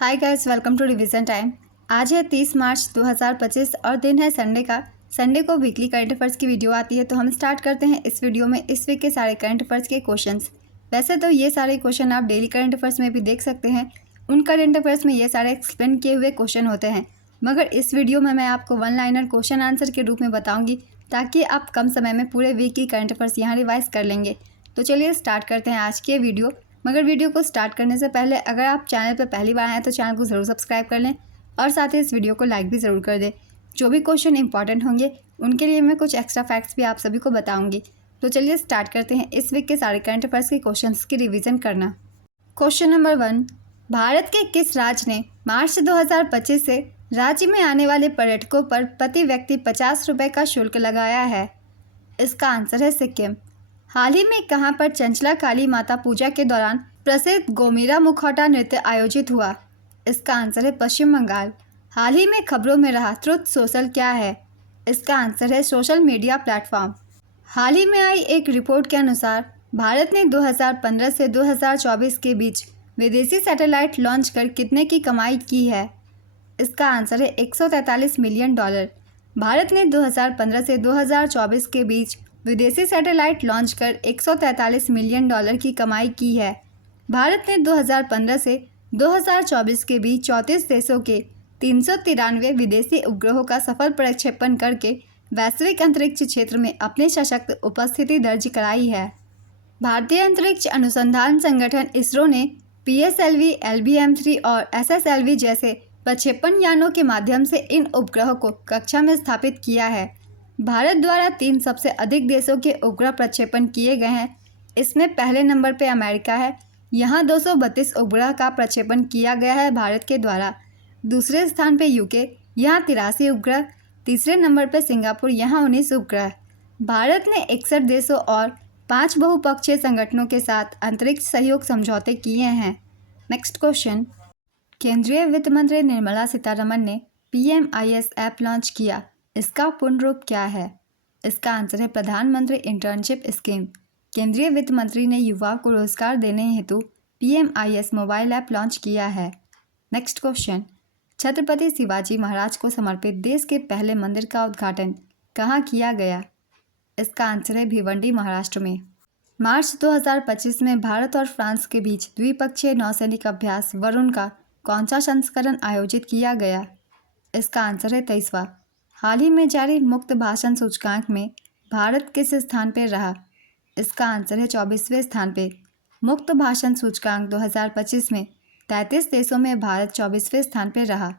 Hi guys, welcome to revision time. आज है 30 मार्च 2025 और दिन है संडे का। संडे को वीकली करंट अफेयर्स की वीडियो आती है, तो हम स्टार्ट करते हैं इस वीडियो में इस वीक के सारे करंट अफेयर्स के क्वेश्चंस। वैसे तो ये सारे क्वेश्चन आप डेली करंट अफेयर्स में भी देख सकते हैं। उन करंट अफेयर्स में ये सारे एक्सप्लेन किए हुए क्वेश्चन होते हैं, मगर इस वीडियो में मैं आपको वन लाइनर क्वेश्चन आंसर के रूप में बताऊँगी, ताकि आप कम समय में पूरे वीक की करंट अफेयर्स यहाँ रिवाइज कर लेंगे। तो चलिए स्टार्ट करते हैं आज की वीडियो। मगर वीडियो को स्टार्ट करने से पहले अगर आप चैनल पर पहली बार आए तो चैनल को ज़रूर सब्सक्राइब कर लें और साथ ही इस वीडियो को लाइक भी ज़रूर कर दें। जो भी क्वेश्चन इंपॉर्टेंट होंगे उनके लिए मैं कुछ एक्स्ट्रा फैक्ट्स भी आप सभी को बताऊंगी। तो चलिए स्टार्ट करते हैं इस वीक के सारे करंट अफेयर्स के क्वेश्चंस की रिवीजन करना। क्वेश्चन नंबर 1, भारत के किस राज्य ने मार्च 2025 से राज्य में आने वाले पर्यटकों पर प्रति व्यक्ति 50 रुपये का शुल्क लगाया है? इसका आंसर है सिक्किम। हाल ही में कहां पर चंचला काली माता पूजा के दौरान प्रसिद्ध गोमीरा मुखौटा नृत्य आयोजित हुआ? इसका आंसर है पश्चिम बंगाल। हाल ही में खबरों में रहा ट्रुथ सोशल क्या है? इसका आंसर है सोशल मीडिया प्लेटफॉर्म। हाल ही में आई एक रिपोर्ट के अनुसार भारत ने 2015 से 2024 के बीच विदेशी सैटेलाइट लॉन्च कर कितने की कमाई की है? इसका आंसर है 143 मिलियन डॉलर। भारत ने 2015 से 2024 के बीच विदेशी सैटेलाइट लॉन्च कर 143 मिलियन डॉलर की कमाई की है। भारत ने 2015 से 2024 के बीच 34 देशों के 393 विदेशी उपग्रहों का सफल प्रक्षेपण करके वैश्विक अंतरिक्ष क्षेत्र में अपनी सशक्त उपस्थिति दर्ज कराई है। भारतीय अंतरिक्ष अनुसंधान संगठन इसरो ने PSLV, LVM-3 और SSLV जैसे प्रक्षेपण यानों के माध्यम से इन उपग्रहों को कक्षा में स्थापित किया है। भारत द्वारा 3 सबसे अधिक देशों के उपग्रह प्रक्षेपण किए गए हैं। इसमें पहले नंबर पर अमेरिका है, यहाँ 232 उपग्रह का प्रक्षेपण किया गया है भारत के द्वारा। दूसरे स्थान पर UK, यहाँ 83 उपग्रह। तीसरे नंबर पर सिंगापुर, यहाँ 19 उपग्रह। भारत ने 61 देशों और 5 बहुपक्षीय संगठनों के साथ अंतरिक्ष सहयोग समझौते किए हैं। नेक्स्ट क्वेश्चन, केंद्रीय वित्त मंत्री निर्मला सीतारमण ने PMIS ऐप लॉन्च किया, इसका पूर्ण रूप क्या है? इसका आंसर है प्रधानमंत्री इंटर्नशिप स्कीम। केंद्रीय वित्त मंत्री ने युवाओं को रोजगार देने हेतु PMIS मोबाइल ऐप लॉन्च किया है। नेक्स्ट क्वेश्चन, छत्रपति शिवाजी महाराज को समर्पित देश के पहले मंदिर का उद्घाटन कहाँ किया गया? इसका आंसर है भिवंडी, महाराष्ट्र में। मार्च 2025 में भारत और फ्रांस के बीच द्विपक्षीय नौसैनिक अभ्यास वरुण का कौन सा संस्करण आयोजित किया गया? इसका आंसर है 23वां। हाल ही में जारी मुक्त भाषण सूचकांक में भारत किस स्थान पर रहा? इसका आंसर है 24वें स्थान पे। मुक्त भाषण सूचकांक 2025 में 33 देशों में भारत 24वें स्थान पर रहा।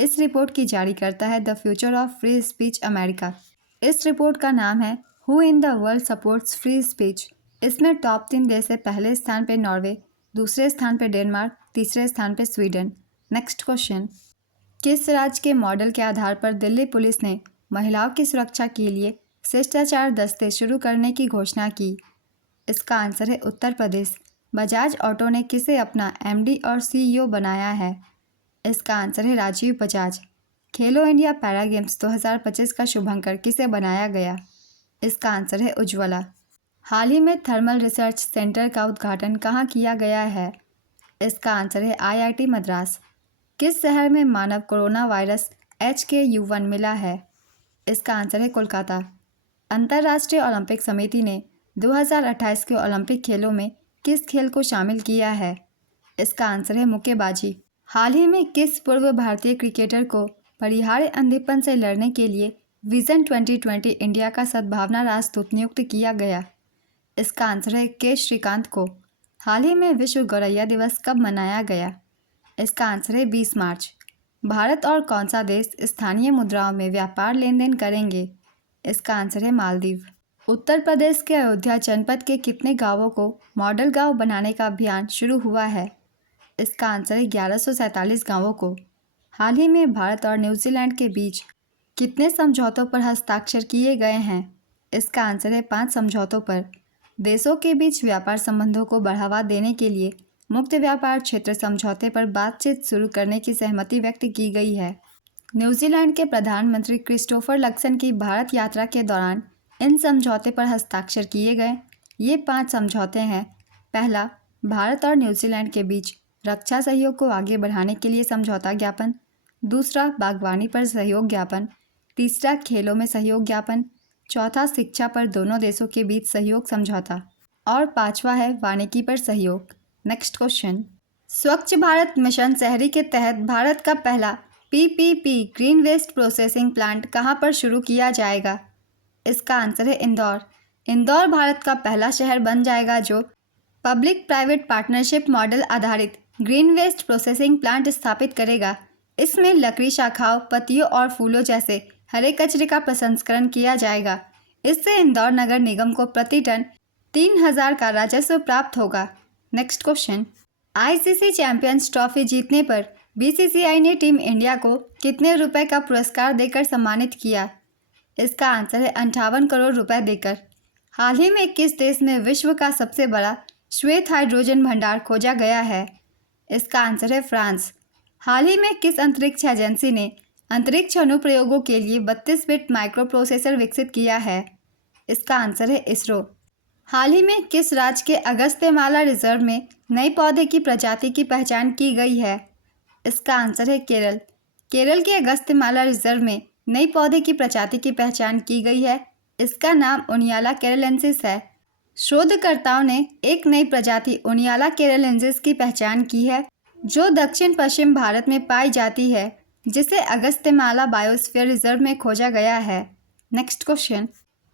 इस रिपोर्ट की जारी करता है the future of free speech America. इस रिपोर्ट का नाम है who in the world supports free speech. इसमें टॉप 3 देश है। पहले स्थान पर नॉर्वे, दूसरे स्थान पर डेनमार्क, तीसरे स्थान पर स्वीडन। नेक्स्ट क्वेश्चन, किस राज्य के मॉडल के आधार पर दिल्ली पुलिस ने महिलाओं की सुरक्षा के लिए शिष्टाचार दस्ते शुरू करने की घोषणा की? इसका आंसर है उत्तर प्रदेश। बजाज ऑटो ने किसे अपना MD और CEO बनाया है? इसका आंसर है राजीव बजाज। खेलो इंडिया पैरा गेम्स 2025 का शुभंकर किसे बनाया गया? इसका आंसर है उज्ज्वला। हाल ही में थर्मल रिसर्च सेंटर का उद्घाटन कहाँ किया गया है? इसका आंसर है IIT मद्रास। किस शहर में मानव कोरोना वायरस HKU1 मिला है? इसका आंसर है कोलकाता। अंतर्राष्ट्रीय ओलंपिक समिति ने 2028 के ओलंपिक खेलों में किस खेल को शामिल किया है? इसका आंसर है मुक्केबाजी। हाल ही में किस पूर्व भारतीय क्रिकेटर को परिहार्य अंधेपन से लड़ने के लिए विजन 2020 इंडिया का सद्भावना राजदूत नियुक्त किया गया? इसका आंसर है के श्रीकांत को। हाल ही में विश्व गौरैया दिवस कब मनाया गया? इसका आंसर है 20 मार्च। भारत और कौन सा देश स्थानीय मुद्राओं में व्यापार लेन देन करेंगे? इसका आंसर है मालदीव। उत्तर प्रदेश के अयोध्या जनपद के कितने गांवों को मॉडल गांव बनाने का अभियान शुरू हुआ है? इसका आंसर है 1147 गांवों को। हाल ही में भारत और न्यूजीलैंड के बीच कितने समझौतों पर हस्ताक्षर किए गए हैं? इसका आंसर है 5 समझौतों पर। देशों के बीच व्यापार संबंधों को बढ़ावा देने के लिए मुक्त व्यापार क्षेत्र समझौते पर बातचीत शुरू करने की सहमति व्यक्त की गई है। न्यूजीलैंड के प्रधानमंत्री क्रिस्टोफर लक्सन की भारत यात्रा के दौरान इन समझौते पर हस्ताक्षर किए गए। ये 5 समझौते हैं। पहला, भारत और न्यूजीलैंड के बीच रक्षा सहयोग को आगे बढ़ाने के लिए समझौता ज्ञापन। दूसरा, बागवानी पर सहयोग ज्ञापन। तीसरा, खेलों में सहयोग ज्ञापन। चौथा, शिक्षा पर दोनों देशों के बीच सहयोग समझौता। और पांचवा है वानिकी पर सहयोग। नेक्स्ट क्वेश्चन, स्वच्छ भारत मिशन शहरी के तहत भारत का पहला PPP green waste processing plant कहां पर शुरू किया जाएगा? इसका आंसर है इंदौर। इंदौर भारत का पहला शहर बन जाएगा जो पब्लिक प्राइवेट पार्टनरशिप मॉडल आधारित ग्रीन वेस्ट प्रोसेसिंग प्लांट स्थापित करेगा। इसमें लकड़ी, शाखाओं, पत्तियों और फूलों जैसे हरे कचरे का प्रसंस्करण किया जाएगा। इससे इंदौर नगर निगम को प्रति टन 3000 का राजस्व प्राप्त होगा। Next question, ICC champions trophy जीतने पर बीसीसीआई ने टीम इंडिया को कितने रुपए का पुरस्कार देकर सम्मानित किया? इसका आंसर है 58 करोड़ रुपए देकर। हाल ही में किस देश में विश्व का सबसे बड़ा श्वेत हाइड्रोजन भंडार खोजा गया है? इसका आंसर है फ्रांस। हाल ही में किस अंतरिक्ष एजेंसी ने अंतरिक्ष अनुप्रयोगों के लिए 32 बिट माइक्रो प्रोसेसर विकसित किया है? इसका आंसर है इसरो। हाल ही में किस राज्य के अगस्त्यमाला रिजर्व में नए पौधे की प्रजाति की पहचान की गई है? इसका आंसर है केरल। केरल के अगस्त्यमाला रिजर्व में नई पौधे की प्रजाति की पहचान की गई है। इसका नाम ओनियाला केरलेंसिस है। शोधकर्ताओं ने एक नई प्रजाति ओनियाला केरलेंसिस की पहचान की है जो दक्षिण पश्चिम भारत में पाई जाती है, जिसे अगस्त्यमाला बायोस्फीयर रिजर्व में खोजा गया है। नेक्स्ट क्वेश्चन,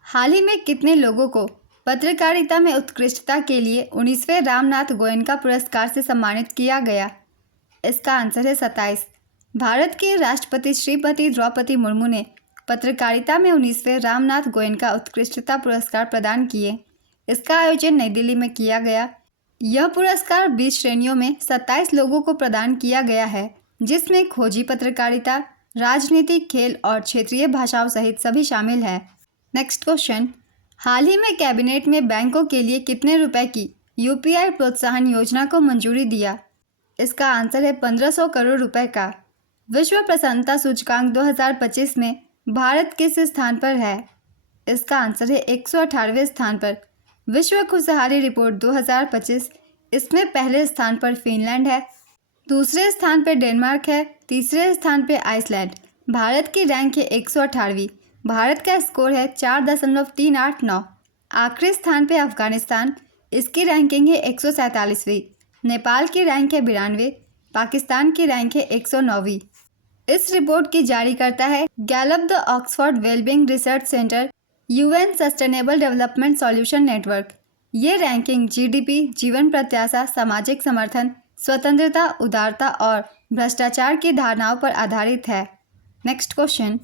हाल ही में कितने लोगों को पत्रकारिता में उत्कृष्टता के लिए 19वें रामनाथ गोयनका पुरस्कार से सम्मानित किया गया? इसका आंसर है 27। भारत के राष्ट्रपति श्रीमती द्रौपदी मुर्मू ने पत्रकारिता में 19वें रामनाथ गोयनका उत्कृष्टता पुरस्कार प्रदान किए। इसका आयोजन नई दिल्ली में किया गया। यह पुरस्कार 20 श्रेणियों में 27 लोगों को प्रदान किया गया है, जिसमें खोजी पत्रकारिता, राजनीति, खेल और क्षेत्रीय भाषाओं सहित सभी शामिल हैं। नेक्स्ट क्वेश्चन, हाल ही में कैबिनेट में बैंकों के लिए कितने रुपए की यूपीआई प्रोत्साहन योजना को मंजूरी दिया? इसका आंसर है 1500 करोड़ रुपए का। विश्व प्रसन्नता सूचकांक 2025 में भारत किस स्थान पर है? इसका आंसर है 118वें स्थान पर। विश्व खुशहाली रिपोर्ट 2025, इसमें पहले स्थान पर फिनलैंड है, दूसरे स्थान पर डेनमार्क है, तीसरे स्थान पर आइसलैंड। भारत की रैंक है 118वीं। भारत का स्कोर है 4.389। आखिरी स्थान पे अफगानिस्तान, इसकी रैंकिंग है 147वीं। नेपाल की रैंक है 92। पाकिस्तान की रैंक है 109वीं। इस रिपोर्ट की जारी करता है Gallup the Oxford wellbeing research centre, UN sustainable development solution network. ये रैंकिंग जीडीपी, जीवन प्रत्याशा, सामाजिक समर्थन, स्वतंत्रता, उदारता और भ्रष्टाचार की धारणाओं पर आधारित है। नेक्स्ट क्वेश्चन,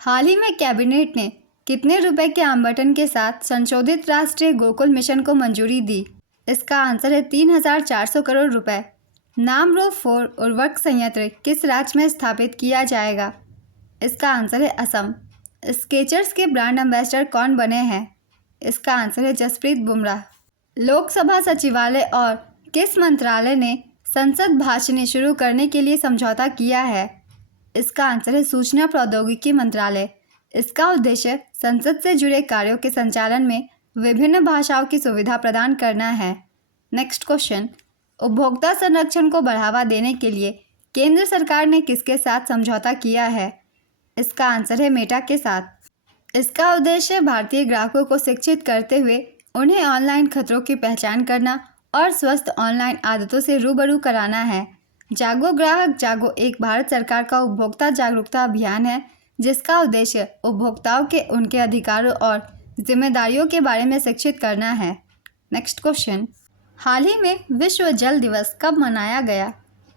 हाल ही में कैबिनेट ने कितने रुपए के आवंटन के साथ संशोधित राष्ट्रीय गोकुल मिशन को मंजूरी दी? इसका आंसर है 3400 करोड़ रुपए। नामरो 4 उर्वरक संयंत्र किस राज्य में स्थापित किया जाएगा? इसका आंसर है असम। स्केचर्स के ब्रांड एम्बेसडर कौन बने हैं? इसका आंसर है जसप्रीत बुमराह। लोकसभा सचिवालय और किस मंत्रालय ने संसद भाषणी शुरू करने के लिए समझौता किया है? इसका आंसर है सूचना प्रौद्योगिकी मंत्रालय। इसका उद्देश्य संसद से जुड़े कार्यों के संचालन में विभिन्न भाषाओं की सुविधा प्रदान करना है। नेक्स्ट क्वेश्चन, उपभोक्ता संरक्षण को बढ़ावा देने के लिए केंद्र सरकार ने किसके साथ समझौता किया है? इसका आंसर है मेटा के साथ। इसका उद्देश्य भारतीय ग्राहकों को शिक्षित करते हुए उन्हें ऑनलाइन खतरों की पहचान करना और स्वस्थ ऑनलाइन आदतों से रूबरू कराना है। जागो ग्राहक जागो एक भारत सरकार का उपभोक्ता जागरूकता अभियान है, जिसका उद्देश्य उपभोक्ताओं के उनके अधिकारों और जिम्मेदारियों के बारे में शिक्षित करना है। नेक्स्ट क्वेश्चन, हाल ही में विश्व जल दिवस कब मनाया गया?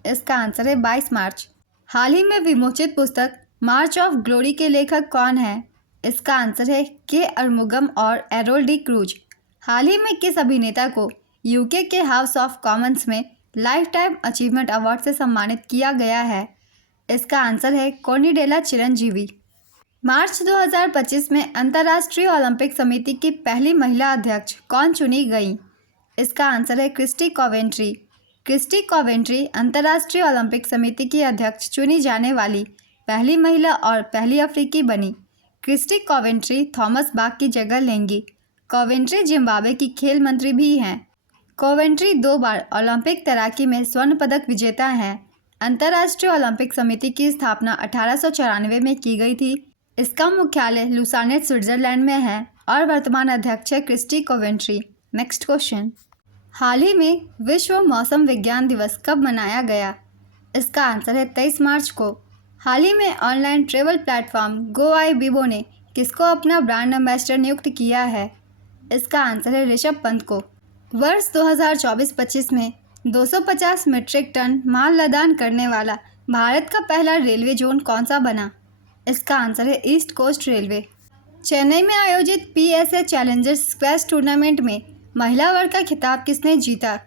इसका आंसर है 22 मार्च। हाल ही में विमोचित पुस्तक मार्च ऑफ ग्लोरी के लेखक कौन है? इसका आंसर है के अरमुगम और एरोल डी क्रूज। हाल ही में किस अभिनेता को यूके के हाउस ऑफ कॉमन्स में लाइफ टाइम अचीवमेंट अवार्ड से सम्मानित किया गया है? इसका आंसर है कोनिडेला चिरंजीवी। मार्च 2025 में अंतर्राष्ट्रीय ओलंपिक समिति की पहली महिला अध्यक्ष कौन चुनी गई? इसका आंसर है क्रिस्टी कॉवेंट्री। क्रिस्टी कॉवेंट्री अंतर्राष्ट्रीय ओलंपिक समिति की अध्यक्ष चुनी जाने वाली पहली महिला और पहली अफ्रीकी बनी। क्रिस्टी कॉवेंट्री थॉमस बाक की जगह लेंगी। कॉवेंट्री जिम्बाब्वे की खेल मंत्री भी हैं। कोवेंट्री 2 बार ओलंपिक तैराकी में स्वर्ण पदक विजेता हैं। अंतर्राष्ट्रीय ओलंपिक समिति की स्थापना 1894 में की गई थी। इसका मुख्यालय लुसानेट स्विट्जरलैंड में है और वर्तमान अध्यक्ष है क्रिस्टी कोवेंट्री। नेक्स्ट क्वेश्चन, हाल ही में विश्व मौसम विज्ञान दिवस कब मनाया गया? इसका आंसर है 23 मार्च को। हाल ही में ऑनलाइन ट्रैवल प्लेटफॉर्म गोआईबिबो ने किसको अपना ब्रांड एम्बेसडर नियुक्त किया है? इसका आंसर है ऋषभ पंत को। वर्ष 2024-25 में 250 मीट्रिक टन माल लदान करने वाला भारत का पहला रेलवे जोन कौन सा बना? इसका आंसर है ईस्ट कोस्ट रेलवे। चेन्नई में आयोजित PSA चैलेंजर्स स्क्वैश टूर्नामेंट में महिला वर्ग का खिताब किसने जीता?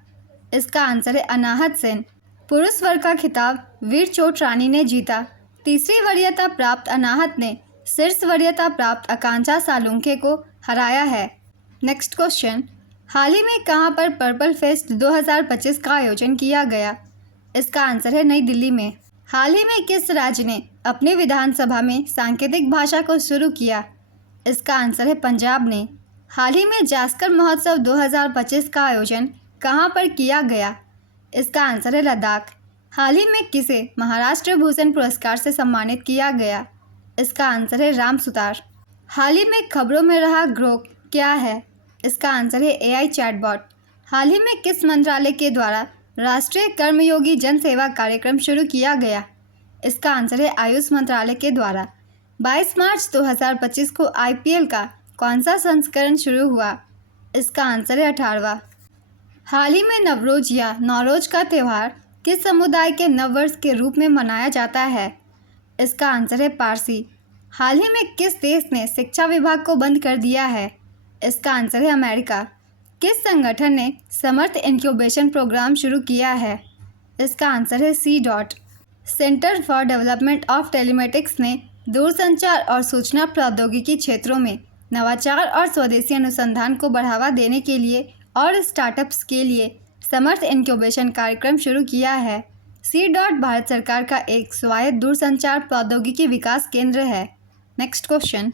इसका आंसर है अनाहत सेन। पुरुष वर्ग का खिताब वीर चोटरानी ने जीता। तीसरी वरीयता प्राप्त अनाहत ने शीर्ष वरीयता प्राप्त आकांक्षा सालुंखे को हराया है। नेक्स्ट क्वेश्चन, हाल ही में कहां पर पर्पल फेस्ट 2025 का आयोजन किया गया? इसका आंसर है नई दिल्ली में। हाल ही में किस राज्य ने अपनी विधानसभा में सांकेतिक भाषा को शुरू किया? इसका आंसर है पंजाब ने। हाल ही में जास्कर महोत्सव 2025 का आयोजन कहां पर किया गया? इसका आंसर है लद्दाख। हाल ही में किसे महाराष्ट्र भूषण पुरस्कार से सम्मानित किया गया? इसका आंसर है राम सुतार। हाल ही में खबरों में रहा ग्रोक क्या है? इसका आंसर है AI चैटबॉट। हाल ही में किस मंत्रालय के द्वारा राष्ट्रीय कर्मयोगी जन सेवा कार्यक्रम शुरू किया गया? इसका आंसर है आयुष मंत्रालय के द्वारा। 22 मार्च 2025 को IPL का कौन सा संस्करण शुरू हुआ? इसका आंसर है 18वां। हाल ही में नवरोज या नौरोज का त्यौहार किस समुदाय के नववर्ष के रूप में मनाया जाता है? इसका आंसर है पारसी। हाल ही में किस देश ने शिक्षा विभाग को बंद कर दिया है? इसका आंसर है अमेरिका। किस संगठन ने समर्थ इंक्यूबेशन प्रोग्राम शुरू किया है? इसका आंसर है C. Centre for development of telematics ने दूरसंचार और सूचना प्रौद्योगिकी क्षेत्रों में नवाचार और स्वदेशी अनुसंधान को बढ़ावा देने के लिए और स्टार्टअप्स के लिए समर्थ इंक्यूबेशन कार्यक्रम शुरू किया है। C. भारत सरकार का एक स्वायत्त दूरसंचार प्रौद्योगिकी विकास केंद्र है। नेक्स्ट क्वेश्चन,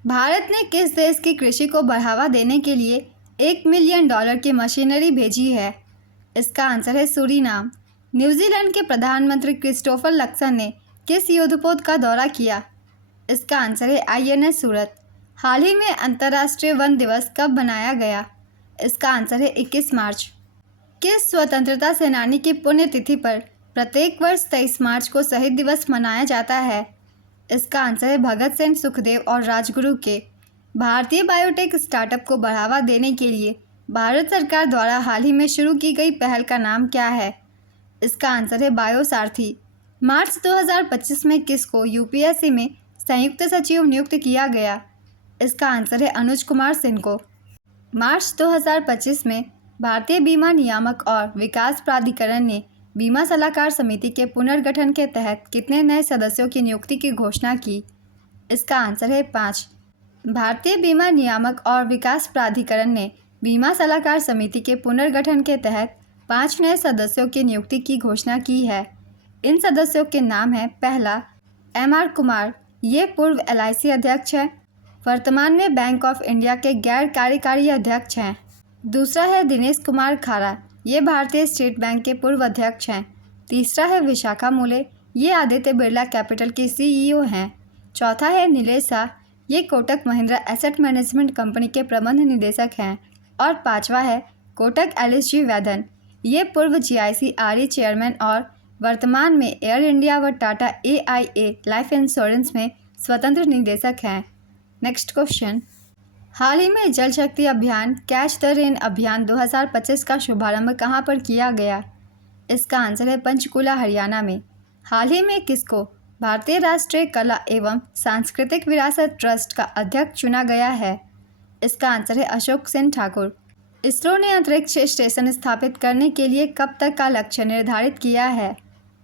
भारत ने किस देश की कृषि को बढ़ावा देने के लिए $1 मिलियन की मशीनरी भेजी है? इसका आंसर है सूरीनाम। न्यूजीलैंड के प्रधानमंत्री क्रिस्टोफर लक्सन ने किस युद्धपोत का दौरा किया? इसका आंसर है INS सूरत। हाल ही में अंतर्राष्ट्रीय वन दिवस कब मनाया गया? इसका आंसर है 21 मार्च। किस स्वतंत्रता सेनानी की पुण्यतिथि पर प्रत्येक वर्ष 23 मार्च को शहीद दिवस मनाया जाता है? इसका आंसर है भगत सिंह, सुखदेव और राजगुरु के। भारतीय बायोटेक स्टार्टअप को बढ़ावा देने के लिए भारत सरकार द्वारा हाल ही में शुरू की गई पहल का नाम क्या है? इसका आंसर है बायोसारथी। मार्च 2025 में किसको UPSC में संयुक्त सचिव नियुक्त किया गया? इसका आंसर है अनुज कुमार सिंह को। मार्च 2025 में भारतीय बीमा नियामक और विकास प्राधिकरण ने बीमा सलाहकार समिति के पुनर्गठन के तहत कितने नए सदस्यों की नियुक्ति की घोषणा की? इसका आंसर है 5। भारतीय बीमा नियामक और विकास प्राधिकरण ने बीमा सलाहकार समिति के पुनर्गठन के तहत 5 नए सदस्यों की नियुक्ति की घोषणा की है। इन सदस्यों के नाम हैं, पहला MR कुमार, ये पूर्व LIC अध्यक्ष हैं, वर्तमान में बैंक ऑफ इंडिया के गैर कार्यकारी अध्यक्ष हैं। दूसरा है दिनेश कुमार खारा, ये भारतीय स्टेट बैंक के पूर्व अध्यक्ष हैं। तीसरा है विशाखा मूले, ये आदित्य बिरला कैपिटल की CEO हैं। चौथा है नीलेश शाह, ये Kotak Mahindra asset management company के प्रबंध निदेशक हैं। और पांचवा है कोटक LSG वैधन, ये पूर्व GIC RE चेयरमैन और वर्तमान में एयर इंडिया व टाटा AIA लाइफ इंश्योरेंस में स्वतंत्र निदेशक हैं। नेक्स्ट क्वेश्चन, हाल ही में जल शक्ति अभियान कैच द रेन अभियान 2025 का शुभारंभ कहां पर किया गया? इसका आंसर है पंचकुला, हरियाणा में। हाल ही में किसको भारतीय राष्ट्रीय कला एवं सांस्कृतिक विरासत ट्रस्ट का अध्यक्ष चुना गया है? इसका आंसर है अशोक सेन ठाकुर। इसरो ने अंतरिक्ष स्टेशन स्थापित करने के लिए कब तक का लक्ष्य निर्धारित किया है?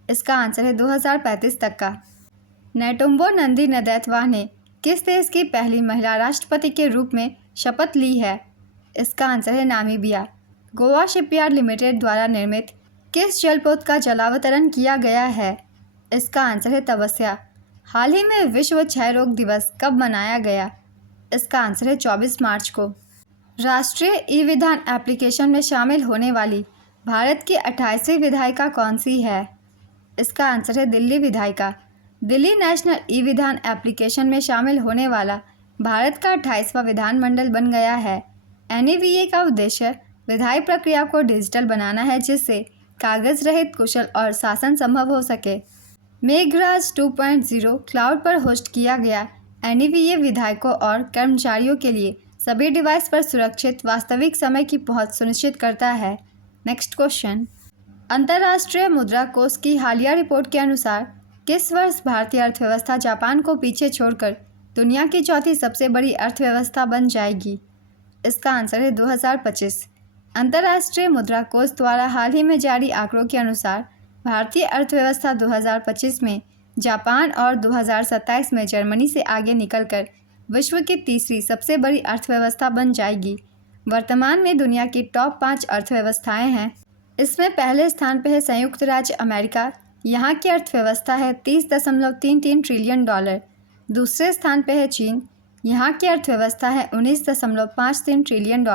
इसका आंसर है 2035 तक का। नेटुम्बो नंदी नदैथवा ने किस देश की पहली महिला राष्ट्रपति के रूप में शपथ ली है? इसका आंसर है नामीबिया। गोवा शिपयार्ड लिमिटेड द्वारा निर्मित किस जलपोत का जलावतरण किया गया है? इसका आंसर है तपस्या। हाल ही में विश्व क्षय रोग दिवस कब मनाया गया? इसका आंसर है 24 मार्च को। राष्ट्रीय ई विधान एप्लीकेशन में शामिल होने वाली भारत की 28वीं विधायिका कौन सी है? इसका आंसर है दिल्ली विधायिका। दिल्ली नेशनल ई विधान एप्लीकेशन में शामिल होने वाला भारत का 28वां विधानमंडल बन गया है। NEVA का उद्देश्य विधायी प्रक्रिया को डिजिटल बनाना है, जिससे कागज रहित, कुशल और शासन संभव हो सके। मेघराज 2.0 क्लाउड पर होस्ट किया गया NEVA विधायकों और कर्मचारियों के लिए सभी डिवाइस पर सुरक्षित वास्तविक समय की पहुंच सुनिश्चित करता है। नेक्स्ट क्वेश्चन, अंतर्राष्ट्रीय मुद्रा कोष की हालिया रिपोर्ट के अनुसार किस वर्ष भारतीय अर्थव्यवस्था जापान को पीछे छोड़कर दुनिया की चौथी सबसे बड़ी अर्थव्यवस्था बन जाएगी? इसका आंसर है 2025। अंतर्राष्ट्रीय मुद्रा कोष द्वारा हाल ही में जारी आंकड़ों के अनुसार भारतीय अर्थव्यवस्था 2025 में जापान और 2027 में जर्मनी से आगे निकलकर विश्व की तीसरी सबसे बड़ी अर्थव्यवस्था बन जाएगी। वर्तमान में दुनिया की टॉप 5 अर्थव्यवस्थाएं हैं। इसमें पहले स्थान पर है संयुक्त राज्य अमेरिका। यहाँ की अर्थव्यवस्था है $30.33 ट्रिलियन। दूसरे स्थान पर है चीन। यहाँ की अर्थव्यवस्था है $19.53 ट्रिलियन।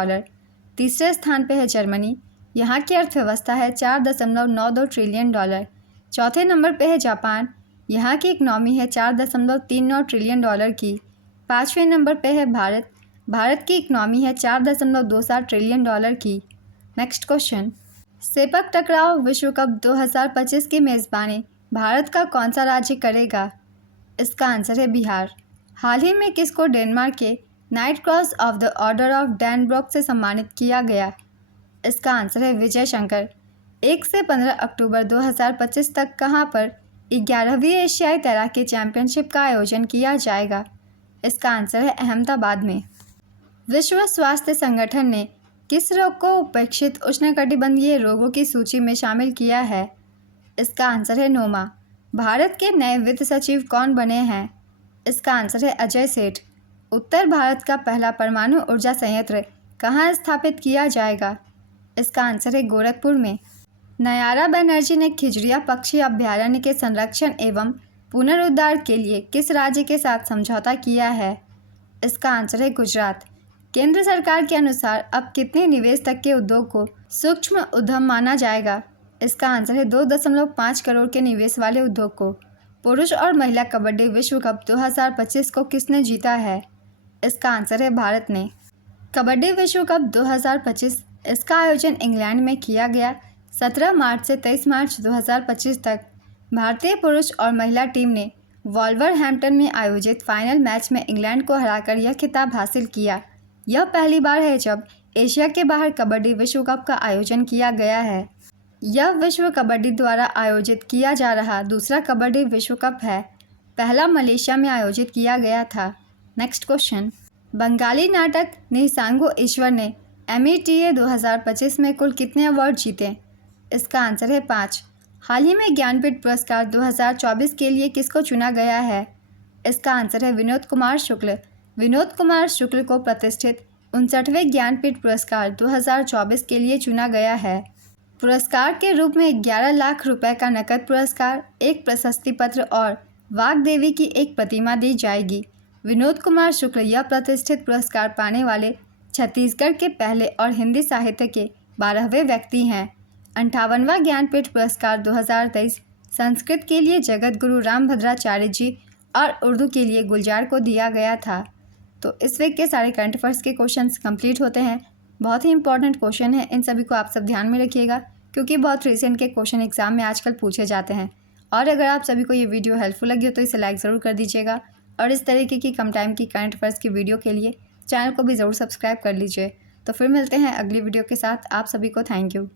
तीसरे स्थान पर है जर्मनी। यहाँ की अर्थव्यवस्था है $4.92 ट्रिलियन। चौथे नंबर पर है जापान। यहाँ की इकनॉमी है $4.39 ट्रिलियन की। पाँचवें नंबर पर है भारत। भारत की इकनॉमी है $4.27 ट्रिलियन की। नेक्स्ट क्वेश्चन, सेपक टकराव विश्व कप 2025 की मेज़बानी भारत का कौन सा राज्य करेगा? इसका आंसर है बिहार। हाल ही में किसको डेनमार्क के knight cross of the order of Dannebrog से सम्मानित किया गया? इसका आंसर है विजय शंकर। 1 से 15 अक्टूबर 2025 तक कहां पर 11वीं एशियाई तैराकी चैंपियनशिप का आयोजन किया जाएगा? इसका आंसर है अहमदाबाद में। विश्व स्वास्थ्य संगठन ने किस रोग को उपेक्षित उष्णकटिबंधीय रोगों की सूची में शामिल किया है? इसका आंसर है नोमा। भारत के नए वित्त सचिव कौन बने हैं? इसका आंसर है अजय सेठ। उत्तर भारत का पहला परमाणु ऊर्जा संयंत्र कहाँ स्थापित किया जाएगा? इसका आंसर है गोरखपुर में। नयारा बनर्जी ने खिजरिया पक्षी अभयारण्य के संरक्षण एवं पुनरुद्धार के लिए किस राज्य के साथ समझौता किया है? इसका आंसर है गुजरात। केंद्र सरकार के अनुसार अब कितने निवेश तक के उद्योग को सूक्ष्म उद्यम माना जाएगा? इसका आंसर है 2.5 करोड़ के निवेश वाले उद्योग को। पुरुष और महिला कबड्डी विश्व कप 2025 को किसने जीता है? इसका आंसर है भारत ने। कबड्डी विश्व कप 2025 इसका आयोजन इंग्लैंड में किया गया। 17 मार्च से 23 मार्च 2025 तक भारतीय पुरुष और महिला टीम ने वॉल्वरहैम्पटन में आयोजित फाइनल मैच में इंग्लैंड को हराकर यह खिताब हासिल किया। यह पहली बार है जब एशिया के बाहर कबड्डी विश्व कप का आयोजन किया गया है। यह विश्व कबड्डी द्वारा आयोजित किया जा रहा दूसरा कबड्डी विश्व कप है। पहला मलेशिया में आयोजित किया गया था। नेक्स्ट क्वेश्चन, बंगाली नाटक निसांगो ईश्वर ने META 2025 में कुल कितने अवार्ड जीते? इसका आंसर है 5। हाल ही में ज्ञानपीठ पुरस्कार 2024 के लिए किसको चुना गया है? इसका आंसर है विनोद कुमार शुक्ल। विनोद कुमार शुक्ल को प्रतिष्ठित 59वें ज्ञानपीठ पुरस्कार 2024 के लिए चुना गया है। पुरस्कार के रूप में 11 लाख रुपए का नकद पुरस्कार, एक प्रशस्ति पत्र और वाग्देवी की एक प्रतिमा दी जाएगी। विनोद कुमार शुक्ल यह प्रतिष्ठित पुरस्कार पाने वाले छत्तीसगढ़ के पहले और हिंदी साहित्य के 12वें व्यक्ति हैं। 58वां ज्ञानपीठ पुरस्कार 2023 संस्कृत के लिए जगत गुरु रामभद्राचार्य जी और उर्दू के लिए गुलजार को दिया गया था। तो इस वीक के सारे करंट अफेयर्स के क्वेश्चंस कंप्लीट होते हैं। बहुत ही इंपॉर्टेंट क्वेश्चन है, इन सभी को आप सब ध्यान में रखिएगा क्योंकि बहुत रिसेंट के क्वेश्चन एग्जाम में आजकल पूछे जाते हैं। और अगर आप सभी को ये वीडियो हेल्पफुल लगी हो तो इसे लाइक ज़रूर कर दीजिएगा और इस तरीके की कम टाइम की करंट अफेयर्स की वीडियो के लिए चैनल को भी ज़रूर सब्सक्राइब कर लीजिए। तो फिर मिलते हैं अगली वीडियो के साथ। आप सभी को थैंक यू।